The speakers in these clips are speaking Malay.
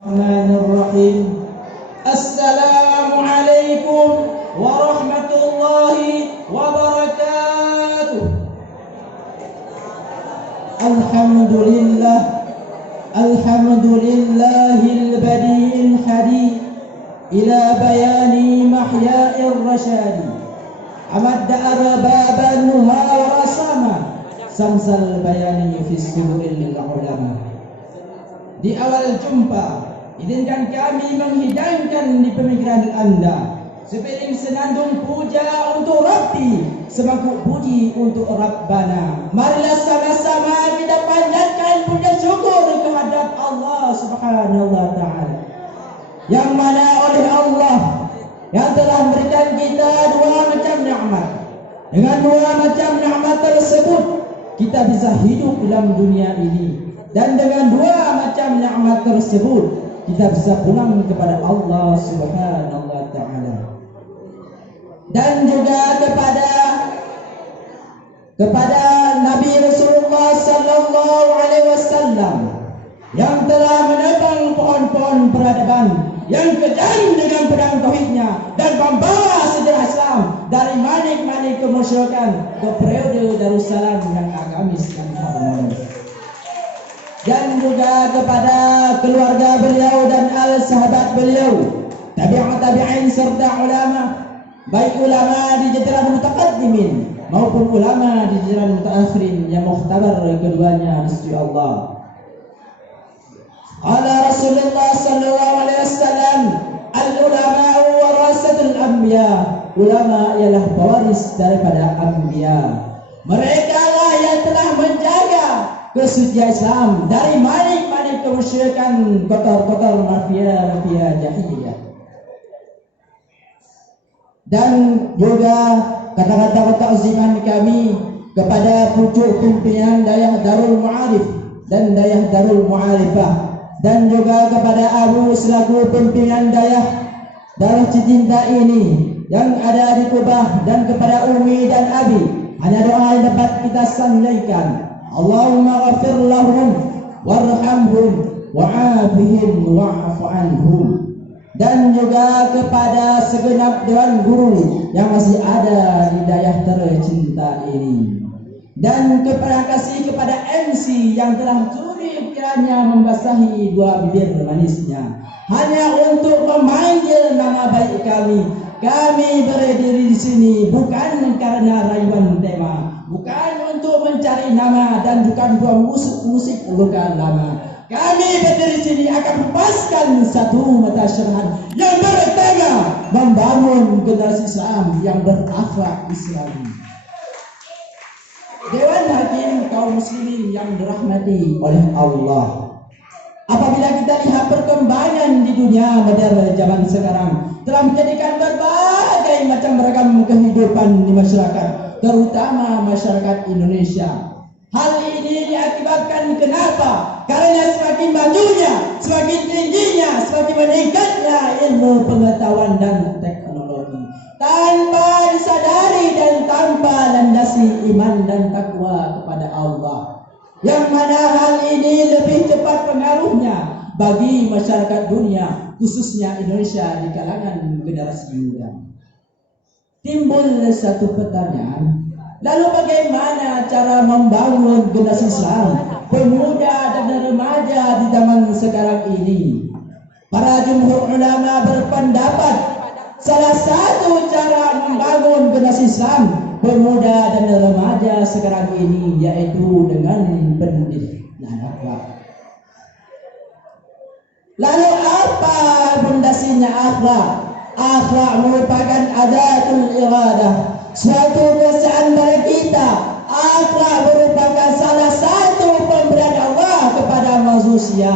Bismillahirrahmanirrahim. Assalamualaikum warahmatullahi wabarakatuh. Alhamdulillahil badi'il hadi ila bayani mahya'ir rasyadi. Amadda arbaban nuha wa rasama samsal bayani fi suduril ulama. Di awal jumpa, izinkan kami menghidangkan di pemikiran Anda sepiring senandung puja untuk Rabbi, semangkuk puji untuk Rabbana. Marilah sama-sama kita panjatkan puja syukur kehadap Allah Subhanahu wa Ta'ala, yang mana oleh Allah yang telah memberikan kita dua macam nikmat. Dengan dua macam nikmat tersebut kita bisa hidup dalam dunia ini, dan dengan dua macam nikmat tersebut kita bisa pulang kepada Allah Subhanahu wa Ta'ala. Dan juga kepada Nabi Rasulullah sallallahu alaihi wasallam yang telah menebang pohon-pohon peradaban, yang kejam dengan pedang tauhidnya dan membawa sejarah Islam dari manik-manik kemusyrikan ke periode Darussalam yang agamis dan harmonis. Dan juga kepada keluarga beliau dan al-sahabat beliau, tabi'in serta ulama, baik ulama di jajaran mutaqaddimin maupun ulama di jajaran mutaakhirin yang mukhtabar keduanya di sisi Allah. Qala Rasulullah sallallahu alaihi wasallam, al-ulama'u warasatul anbiya. Ulama ialah pewaris daripada anbiya. Mereka lah yang telah menjaga kesucian Islam dari manik-manik kemusyrikan, kotor-kotor mafia jahiliyah. Dan juga kata-kata ta'ziman kami kepada pucuk pimpinan Dayah Darul Ma'arif dan Dayah Darul Mu'arifah, dan juga kepada Abu selaku pimpinan Dayah Darul Cicinta ini yang ada di Kubah, dan kepada Umi dan Abi, hanya doa yang dapat kita sampaikan. Allahumma ghafir lahum warhamhum wa'afihim wa'afu anhum. Dan juga kepada segenap dewan guru yang masih ada di Dayah tercinta ini, dan terima kasih kepada MC yang telah curi pikirannya membasahi dua bibir manisnya hanya untuk memanggil nama baik kami. Kami berdiri di sini bukan karena rayuan tema, bukan untuk mencari nama, dan bukan dua musik bukan lama. Kami berdiri di sini akan melepaskan satu mata syarahan yang bertega membangun generasi Islam yang berakhlak Islami. Dewan Hakim kaum muslimin yang dirahmati oleh Allah, apabila kita lihat perkembangan di dunia modern zaman sekarang telah menjadikan berbagai macam beragam kehidupan di masyarakat, terutama masyarakat Indonesia. Hal ini diakibatkan kenapa? Karena semakin majunya, semakin tingginya, semakin meningkatnya ilmu pengetahuan dan teknologi, tanpa disadari dan tanpa landasi iman dan takwa kepada Allah, yang mana hal ini lebih cepat pengaruhnya bagi masyarakat dunia, khususnya Indonesia di kalangan generasi muda. Timbul satu pertanyaan, lalu bagaimana cara membangun generasi Islam, pemuda dan remaja di zaman sekarang ini? Para jumhur ulama berpendapat salah satu cara membangun generasi Islam, pemuda dan remaja sekarang ini, yaitu dengan pendidikan akhlak. Lalu apa fondasinya akhlak? Akhlak merupakan adatul iradah, suatu kebiasaan bagi kita. Akhlak merupakan salah satu pemberian Allah kepada manusia.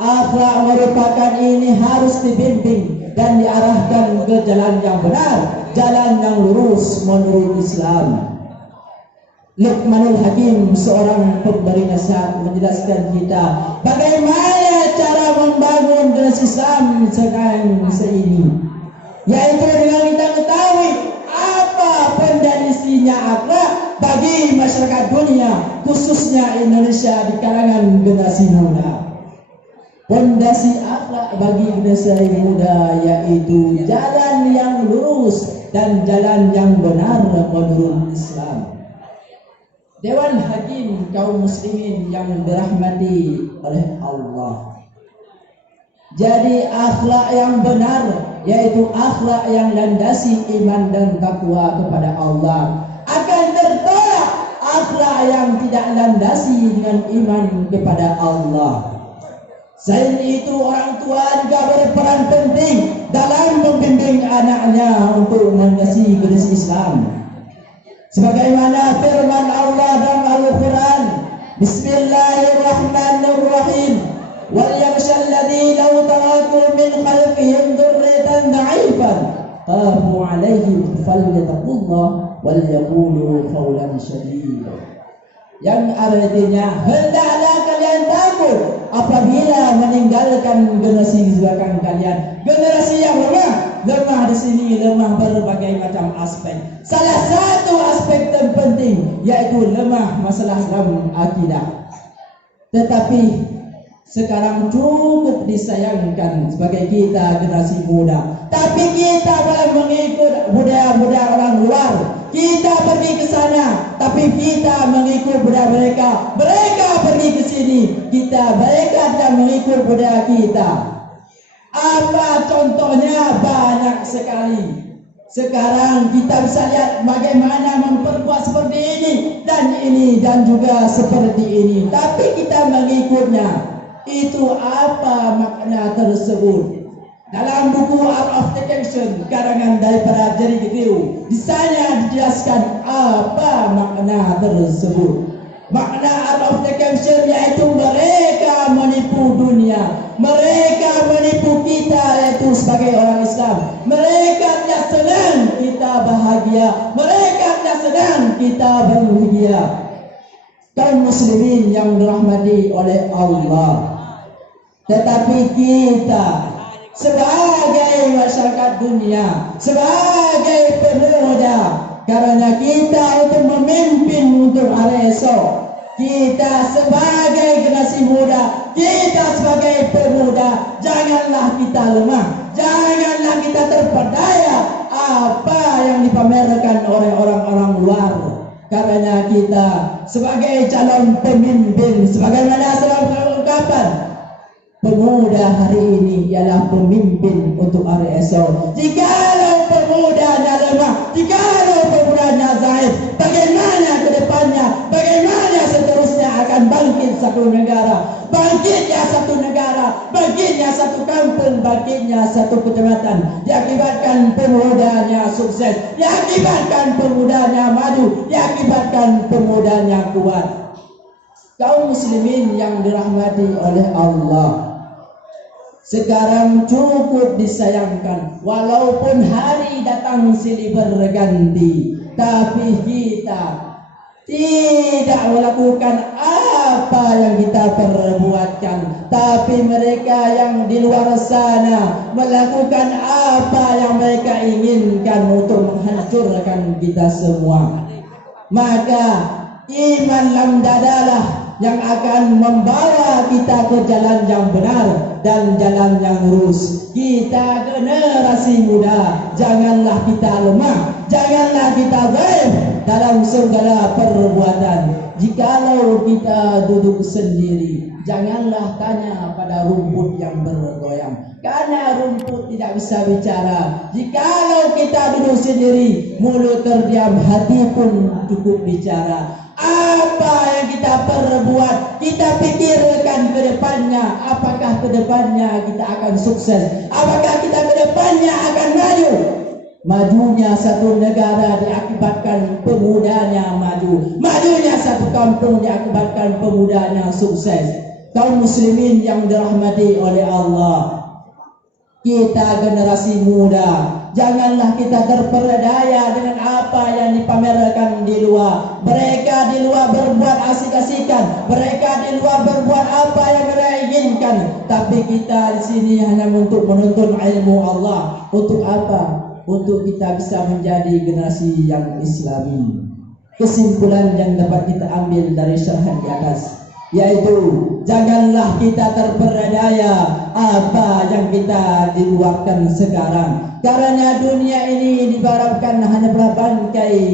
Akhlak merupakan ini harus dibimbing dan diarahkan ke jalan yang benar, jalan yang lurus menurut Islam. Luqmanul Hakim, seorang pemberi nasihat, menjelaskan kita bagaimana cara membangun generasi Islam sekarang ini, yaitu dengan kita ketahui apa fondasinya akhlak bagi masyarakat dunia, khususnya Indonesia di kalangan generasi muda. Pondasi akhlak bagi generasi muda yaitu jalan yang lurus dan jalan yang benar menurut Islam. Dewan Hakim kaum muslimin yang dirahmati oleh Allah. Jadi akhlak yang benar yaitu akhlak yang landasi iman dan takwa kepada Allah akan tertolak akhlak yang tidak landasi dengan iman kepada Allah. Selain itu orang tua juga berperan penting dalam membimbing anaknya untuk mengasihi generasi Islam. Sebagaimana firman Allah dalam Al-Quran, Bismillahirrahmanirrahim. Wal yakhshal ladzi law taraku min khalfihim dhurriyatan dha'ifan qamu 'alaihim falyattaqullah wal yaqulu qawlan sadida. Yang artinya hendaklah kalian takut apabila meninggalkan generasi belakang kalian. Generasi yang lemah di sini lemah berbagai macam aspek. Salah satu aspek terpenting yaitu lemah masalah dalam akidah. Tetapi sekarang cukup disayangkan sebagai kita generasi muda, tapi kita malah mengikut budaya-budaya orang luar. Kita pergi ke sana, tapi kita mengikut budaya mereka. Mereka pergi ke sini, mereka tidak mengikut budaya kita. Apa contohnya? Banyak sekali. Sekarang kita bisa lihat bagaimana memperbuat seperti ini dan juga seperti ini. Tapi kita mengikutnya. Itu apa makna tersebut? Dalam buku Art of Deception karangan daripada Jerry Gill, di sana dijelaskan apa makna tersebut. Makna Art of Deception yaitu mereka menipu dunia, mereka menipu kita yaitu sebagai orang Islam. Mereka tidak senang kita bahagia, mereka tidak senang kita bahagia. Kaum muslimin yang dirahmati oleh Allah. Tetapi kita sebagai masyarakat dunia, sebagai pemuda, karena kita untuk memimpin untuk hari esok, kita sebagai generasi muda, kita sebagai pemuda, janganlah kita lemah, janganlah kita terpedaya apa yang dipamerkan oleh orang-orang luar. Karena kita sebagai calon pemimpin, sebagaimana dalam ungkapan, pemuda hari ini ialah pemimpin untuk hari esok. Jikalau pemudanya lemah, jikalau pemudanya zaif, bagaimana ke depannya? Bagaimana seterusnya akan bangkit satu negara? Bangkitnya satu negara, bangkitnya satu kampung, bangkitnya satu kecamatan. Diakibatkan pemudanya sukses, diakibatkan pemudanya maju, diakibatkan pemudanya kuat. Kaum muslimin yang dirahmati oleh Allah, sekarang cukup disayangkan, walaupun hari datang silih berganti, tapi kita tidak melakukan apa yang kita perbuatkan. Tapi mereka yang di luar sana melakukan apa yang mereka inginkan untuk menghancurkan kita semua. Maka iman lam dadalah yang akan membawa kita ke jalan yang benar dan jalan yang lurus. Kita generasi muda, janganlah kita lemah, janganlah kita zaif dalam segala perbuatan. Jikalau kita duduk sendiri, janganlah tanya pada rumput yang bergoyang, karena rumput tidak bisa bicara. Jikalau kita duduk sendiri, mulut terdiam, hati pun cukup bicara. Apa yang kita perbuat, kita pikirkan ke depannya. Apakah ke depannya kita akan sukses? Apakah kita ke depannya akan maju? Majunya satu negara diakibatkan pemudanya maju, majunya satu kampung diakibatkan pemudanya sukses. Kaum muslimin yang dirahmati oleh Allah, kita generasi muda, janganlah kita terperdaya dengan apa yang dipamerkan di luar. Mereka di luar berbuat asik-asikan, mereka di luar berbuat apa yang mereka inginkan. Tapi kita di sini hanya untuk menuntut ilmu Allah. Untuk apa? Untuk kita bisa menjadi generasi yang Islami. Kesimpulan yang dapat kita ambil dari syarahan di atas, yaitu janganlah kita terperdaya apa yang kita diluarkan sekarang, karena dunia ini diharapkan hanya bangkai,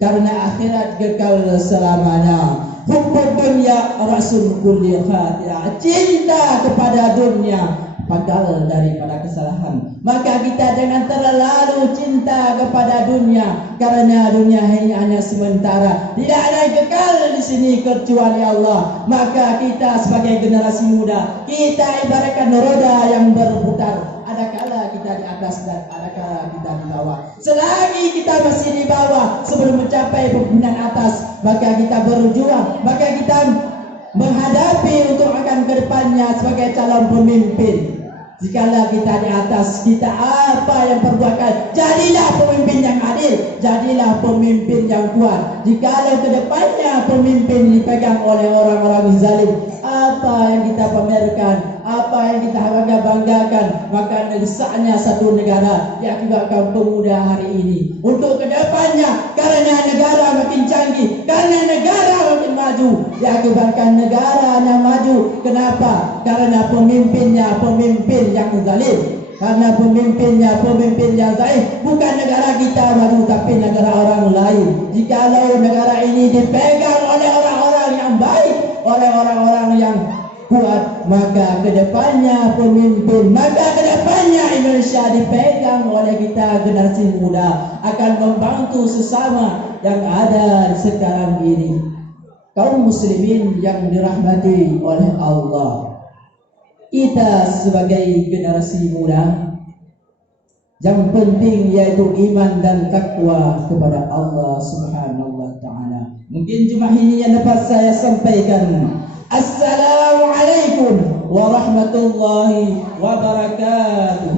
karena akhirat kekal selamanya. Hubbud dunya rasul kulli khati'ah, cinta kepada dunia pangkal daripada kesalahan. Maka kita jangan terlalu cinta kepada dunia, karena dunia ini hanya sementara, tidak ada yang kekal di sini kecuali Allah. Maka kita sebagai generasi muda, kita ibaratkan roda yang berputar. Ada kala kita di atas dan ada kala kita di bawah. Selagi kita masih di bawah, sebelum mencapai pimpinan atas, maka kita berjuang, maka kita menghadapi untuk akan kedepannya sebagai calon pemimpin. Jikalau kita di atas, kita apa yang perbuatkan, jadilah pemimpin yang adil, jadilah pemimpin yang kuat. Jikalau kedepannya pemimpin dipegang oleh orang-orang zalim, apa yang kita pamerkan, apa yang kita banggakan, maka desaknya satu negara diakibatkan pemuda hari ini. Untuk kedepannya, karena negara makin canggih, karena negara makin maju, diakibatkan negaranya maju. Kenapa? Karena pemimpinnya pemimpin yang zalim. Karena pemimpinnya pemimpin yang zalim. Bukan negara kita maju, tapi negara orang lain. Jikalau negara ini dipegang oleh orang-orang yang baik, oleh orang-orang yang kuat, maka kedepannya pemimpin, maka kedepannya Indonesia dipegang oleh kita generasi muda, akan membantu sesama yang ada sekarang ini. Kaum muslimin yang dirahmati oleh Allah, kita sebagai generasi muda, yang penting yaitu iman dan takwa kepada Allah Subhanahu wa taala. Mungkin cuma ini yang dapat saya sampaikan. Assalamualaikum warahmatullahi wabarakatuh.